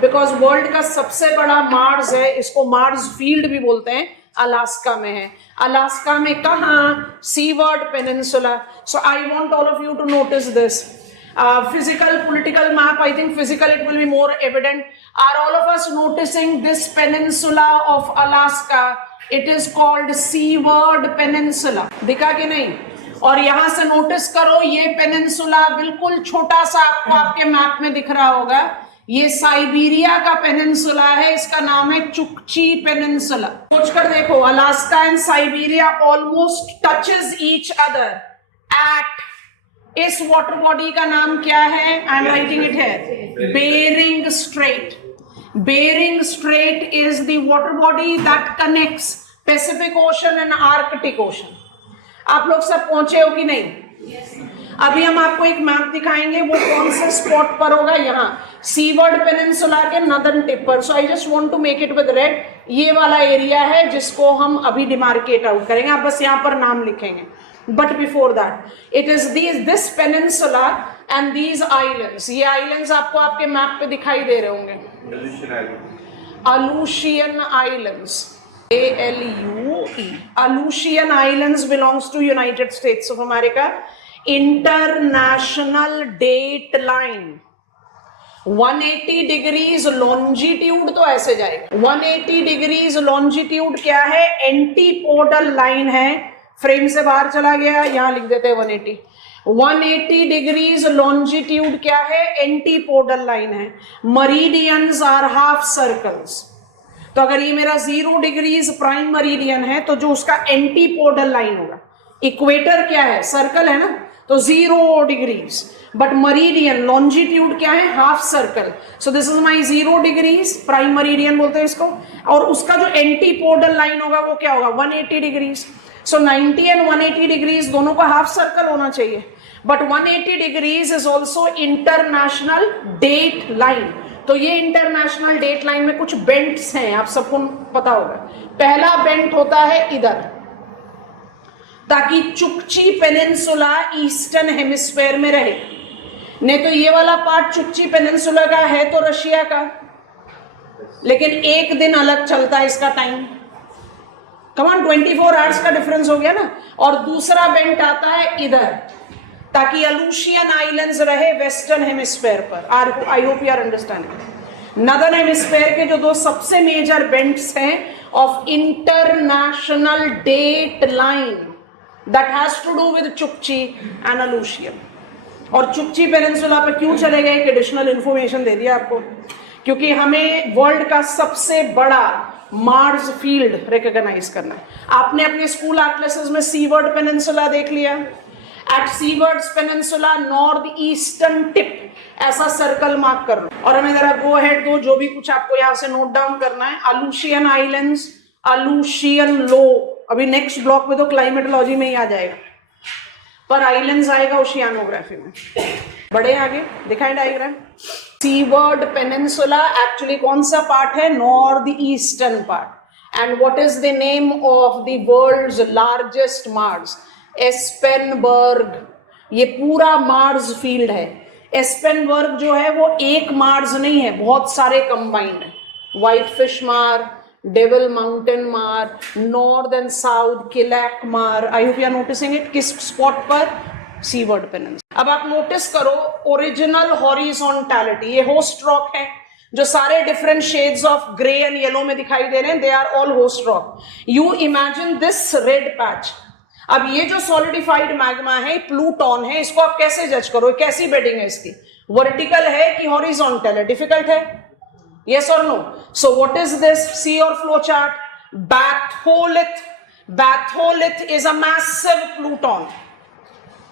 Because world का सबसे बड़ा मार्स है, इसको मार्स फील्ड भी बोलते हैं, अलास्का में है। अलास्का में कहाँ? Seward peninsula. So I want all of you to notice this. Physical, political map, I think physical it will be more evident. Are all of us noticing this peninsula of Alaska? It is called Seaward Peninsula. दिखा कि नहीं? और यहां से notice करो, ये peninsula बिल्कुल छोटा सा आपको आपके मैप में दिख रहा होगा, ये साइबेरिया का पेनिनसुला है, इसका नाम है चुकची पेनिनसुला. सोच कर देखो, Alaska and Siberia almost touches each other at. इस वाटर बॉडी का नाम क्या है? आई एम राइटिंग इट है, Bering strait. Bering strait is the water body that connects Pacific ocean and Arctic ocean. आप लोग सब पहुंचे हो कि नहीं? अभी हम आपको एक मैप दिखाएंगे, वो कौन से स्पॉट पर होगा? यहाँ सीवर्ड पेनिनसुला के नदर्न टिप पर. So I just want to make it with red. ये वाला एरिया है जिसको हम अभी डिमार्केट आउट करेंगे. आप बस यहाँ पर नाम लिखेंगे. But before that, it is this peninsula and these islands. ये islands आपको आपके मैप पे दिखाई दे रहे होंगे. Aleutian Islands. ALUE. Aleutian Islands belongs to United States of America. International date line. 180 degrees longitude तो ऐसे जाएगा. 180 डिग्रीज लॉन्जिट्यूड क्या है? एंटीपोडल लाइन है. फ्रेम से बाहर चला गया, यहां लिख देते हैं 180. 180 डिग्रीज लॉन्जिट्यूड क्या है? एंटीपोडल लाइन है. मरीडियंस आर हाफ सर्कल्स. तो अगर ये मेरा 0 डिग्रीज प्राइम मरीडियन है, तो जो उसका एंटीपोडल लाइन होगा, इक्वेटर क्या है? सर्कल है ना, तो 0 डिग्रीज. बट मरीडियन लॉन्जिट्यूड क्या है? Half circle. So this is my 0 degrees prime meridian बोलते हैं इसको. और उसका जो एंटीपोडल लाइन होगा वो क्या होगा? 180 डिग्रीज. सो 90 एंड 180 डिग्रीज दोनों का हाफ सर्कल होना चाहिए. But 180 degrees is also international date line. तो ये इंटरनेशनल डेट लाइन में कुछ बेंट्स हैं, आप सबको पता होगा. पहला बेंट होता है इधर, ताकि चुकची पेनिनसुला ईस्टर्न हेमिस्फेयर में रहे. नहीं तो ये वाला पार्ट चुकची पेनिनसुला का है तो रशिया का, लेकिन एक दिन अलग चलता है इसका टाइम. कमान 24 आवर्स का डिफरेंस हो गया ना. और दूसरा बेंट आता है इधर, ताकि अलूशियन आइलैंड्स रहे वेस्टर्न हेमिस्फेयर पर. I hope you are understanding. Northern hemisphere के जो दो सबसे मेजर बेंट्स हैं of international date line, that has to do with Chukchi and Aleutian. और चुकची पेनिनसुला पे क्यों चले गए? एडिशनल इंफॉर्मेशन दे दिया आपको, क्योंकि हमें वर्ल्ड का सबसे बड़ा मार्स फील्ड रिकॉग्नाइज करना है. आपने अपने स्कूल एटलसेस में सीवर्ड पेनिनसुला देख लिया. At Seward peninsula north eastern tip ऐसा सर्कल मार्क कर लो. और हमें जरा गो अहेड दो, जो भी कुछ आपको यहाँ से नोट डाउन करना है. अलूशियन आइलैंड्स, अलूशियन लो. अभी नेक्स्ट ब्लॉक में तो क्लाइमेटोलॉजी में ही आ जाएगा, पर आइलैंड्स आएगा ओशियानोग्राफी में. बड़े आगे दिखाएं डायग्राम. सीवर्ड पेनिनसुला एक्चुअली कौन सा पार्ट है? North eastern part. And what is the name of the world's largest marsh? Espenberg. ये पूरा मार्स फील्ड है. एस्पेनबर्ग जो है वो एक मार्स नहीं है, बहुत सारे कंबाइंड है. Whitefish maar, Devil Mountain maar, north and south Killeak maar. I hope you are noticing it. किस स्पॉट पर? Seward peninsula. अब आप नोटिस करो ओरिजिनल हॉरिजॉन्टैलिटी. ये होस्ट रॉक है, जो सारे different shades of grey and yellow में दिखाई दे रहे हैं, they are all host rock. You imagine this red patch. अब ये जो सॉलिडिफाइड मैग्मा है, प्लूटॉन है, इसको आप कैसे जज करो? कैसी बेडिंग है इसकी? वर्टिकल है कि हॉरिजॉन्टल है? डिफिकल्ट है. Yes or no? So what is this? See your flow chart. Batholith. Batholith is a massive Pluton.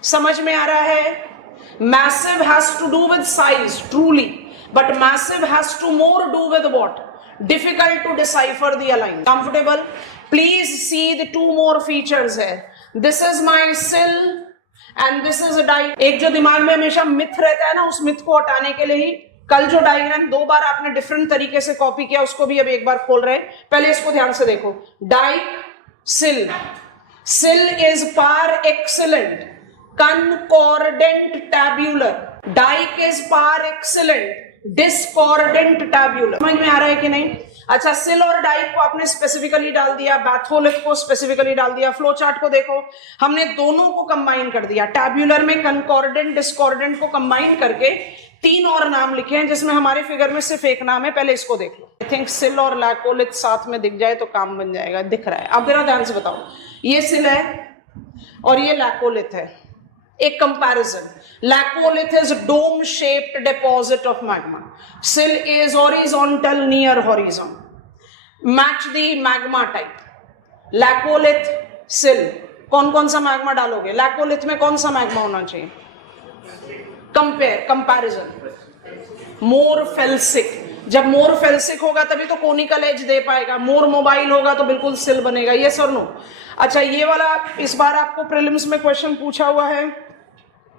समझ में आ रहा है? Massive has to do with size, truly. But massive has to more do with what? Difficult to decipher the alignment. Comfortable? Please see the two more features here. This is my sill and this is a die. एक जो दिमाग में हमेशा myth रहता है ना, उस myth को हटाने के लिए ही कल जो डायग्राम 2 बार आपने डिफरेंट तरीके से कॉपी किया, उसको भी अब एक बार खोल रहे हैं. पहले इसको ध्यान से देखो. Dike, sill. Sill is par excellent, concordant tabular. Dike is par excellent, discordant tabular. समझ में आ रहा है कि नहीं? अच्छा, सिल और डाइक को आपने स्पेसिफिकली डाल दिया, बैथोलिथ को स्पेसिफिकली डाल दिया। फ्लो चार्ट को देखो, हमने दोनों को कंबाइन कर दिया। टैब्यूलर में कंकॉर्डेंट डिस्कॉर्डेंट को कंबाइन करके 3 और नाम लिखे हैं, जिसमें हमारे फिगर में सिर्फ एक नाम है। पहले इसको देख लो। आई थिंक सिल और लैकोलिथ साथ में दिख जाए तो काम बन जाएगा। दिख रहा है? अब मेरा ध्यान से बताओ, ये सिल है और ये लैकोलिथ है। एक comparison, laccolith is dome shaped deposit of magma, sill is horizontal near horizon. Match the magma type, laccolith, sill, कौन कौन सा मैग्मा डालोगे? लैकोलिथ में कौन सा मैग्मा होना चाहिए? कंपेयर, कंपैरिजन, मोर फेल्सिक। जब मोर फेल्सिक होगा तभी तो कोनिकल एज दे पाएगा। मोर मोबाइल होगा तो बिल्कुल सिल बनेगा। यस और नो? अच्छा, ये वाला इस बार आपको प्रीलिम्स में क्वेश्चन पूछा हुआ है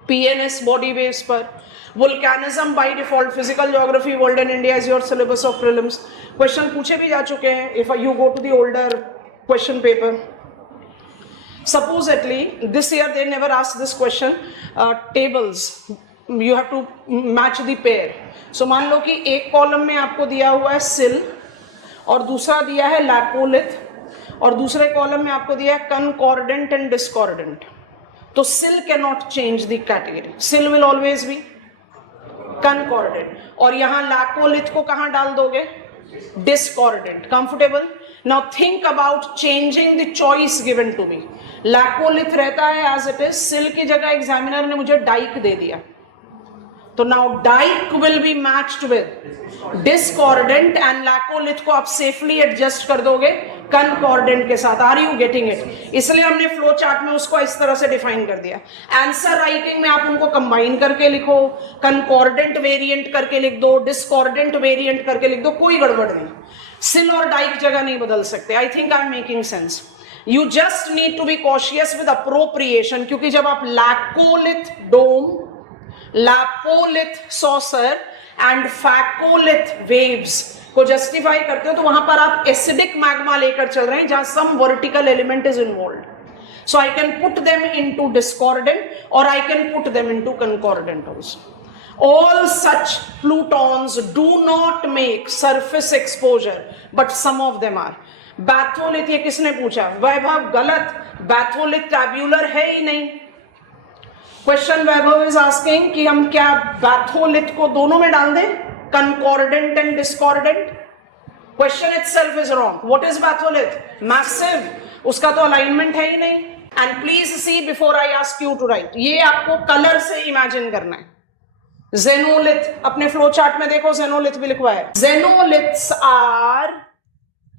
पीएनएस बॉडी बेस पर। Volcanism by default, physical geography, world and India is your syllabus of prelims. Question पूछे भी जा चुके हैं if you go to the older question paper. Supposedly, this year they never asked this question. Tables, you have to match the pair. So मान लो कि एक column में आपको दिया हुआ है सिल और दूसरा दिया है लैकोलिथ और दूसरे कॉलम में आपको दिया है कंकॉर्डेंट एंड डिस्कॉर्डेंट। तो sill can not change the category, sill will always be concordant. और यहां लैकोलिथ को कहां डाल दोगे? Discordant. Comfortable? Now think about changing the choice given to me. Laccolith रहता है एज इट इज, सिल की जगह एग्जामिनर ने मुझे डाइक दे दिया, तो now dike will be matched with discordant and laccolith को आप सेफली एडजस्ट कर दोगे कंकॉर्डेंट के साथ। Are you getting it? इसलिए हमने फ्लो चार्ट में उसको इस तरह से डिफाइन कर दिया। आंसर राइटिंग में आप उनको कंबाइन करके लिखो, कंकॉर्डेंट वेरिएंट करके लिख दो, डिस्कॉर्डेंट वेरिएंट करके लिख दो, कोई गड़बड़ नहीं। सिल और डाइक जगह नहीं बदल सकते। I think I am making sense. You just need to be cautious with appropriation, क्योंकि जब आप laccolith dome, lopolith saucer and phacolith waves को जस्टिफाई करते हो तो वहां पर आप एसिडिक मैग्मा लेकर चल रहे हैं जहां some vertical element is involved. So I can put them into discordant और I can put them into concordant also. All such plutons do not make surface exposure, but some of them are. Batholith, ये किसने पूछा? वैभव, गलत। Batholith tabular है ही नहीं। Question Vaibhav is asking कि हम क्या बैथोलिथ को दोनों में डाल दें, concordant and discordant? Question itself is wrong. What is batholith? Massive, उसका तो अलाइनमेंट है ही नहीं। And please see before I ask you to write, ये आपको कलर से इमेजिन करना है। जेनोलिथ, अपने फ्लो चार्ट में देखो, जेनोलिथ भी लिखवा है। जेनोलिथ्स आर,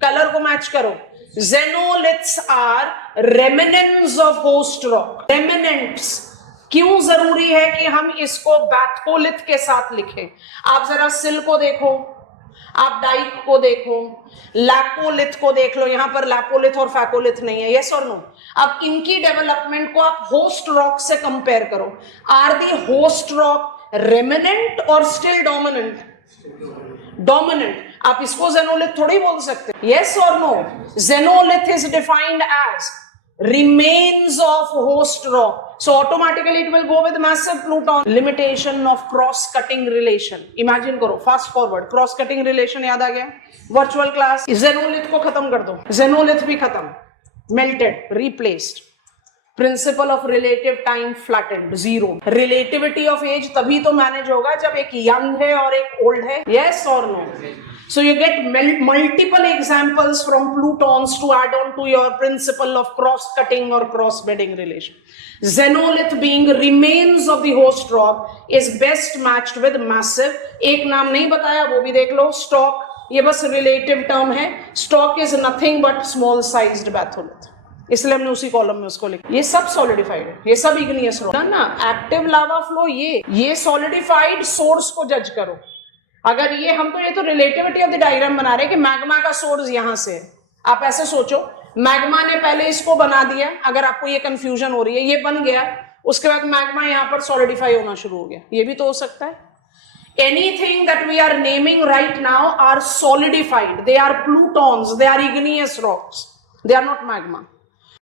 कलर को मैच करो, xenoliths are remnants of host rock. Remnants क्यों जरूरी है कि हम इसको बैथोलिथ के साथ लिखें? आप जरा सिल को देखो, आप डाइक को देखो, लैकोलिथ को देख लो, यहां पर लैपोलिथ और फैकोलिथ नहीं है। यस और नो? अब इनकी डेवलपमेंट को आप होस्ट रॉक से कंपेयर करो। Are the host rock remnant और स्टिल डोमिनेंट? डोमिनेंट। आप इसको जेनोलिथ थोड़ी बोल सकते। यस और no? Xenolith is defined as remains of host rock, so automatically it will go with massive pluton. Limitation of cross cutting relation, imagine करो, fast forward, cross cutting relation याद आ गया? Virtual class. जेनोलिथ को खत्म कर दो, xenolith भी खत्म, melted, replaced. Principle of relative time flattened, zero. Relativity of age तभी तो मैनेज होगा जब एक यंग है और एक ओल्ड है। यस और no? So you get multiple examples from plutons to add on to your principle of cross-cutting or cross-bedding relation. Xenolith being remains of the host rock is best matched with massive. एक नाम नहीं बताया, वो भी देख लो, stock. ये बस relative term है. Stock is nothing but small-sized batholith. इसलिए हमने उसी कॉलम में उसको लिखा। ये सब सॉलिडिफाइड है, ये सब इग्नियस रॉक ना। एक्टिव लावा फ्लो, ये सॉलिडिफाइड सोर्स को जज करो। अगर ये हम तो ये तो रिलेटिविटी ऑफ द डायग्राम बना रहे हैं कि मैग्मा का सोर्स यहां से है। आप ऐसे सोचो, मैग्मा ने पहले इसको बना दिया, अगर आपको ये कंफ्यूजन हो रही है, ये बन गया, उसके बाद मैग्मा यहां पर सॉलिडिफाई होना शुरू हो गया, ये भी तो हो सकता है। Anything that we are naming right now are solidified, they are plutons, they are igneous rocks, they are not magma.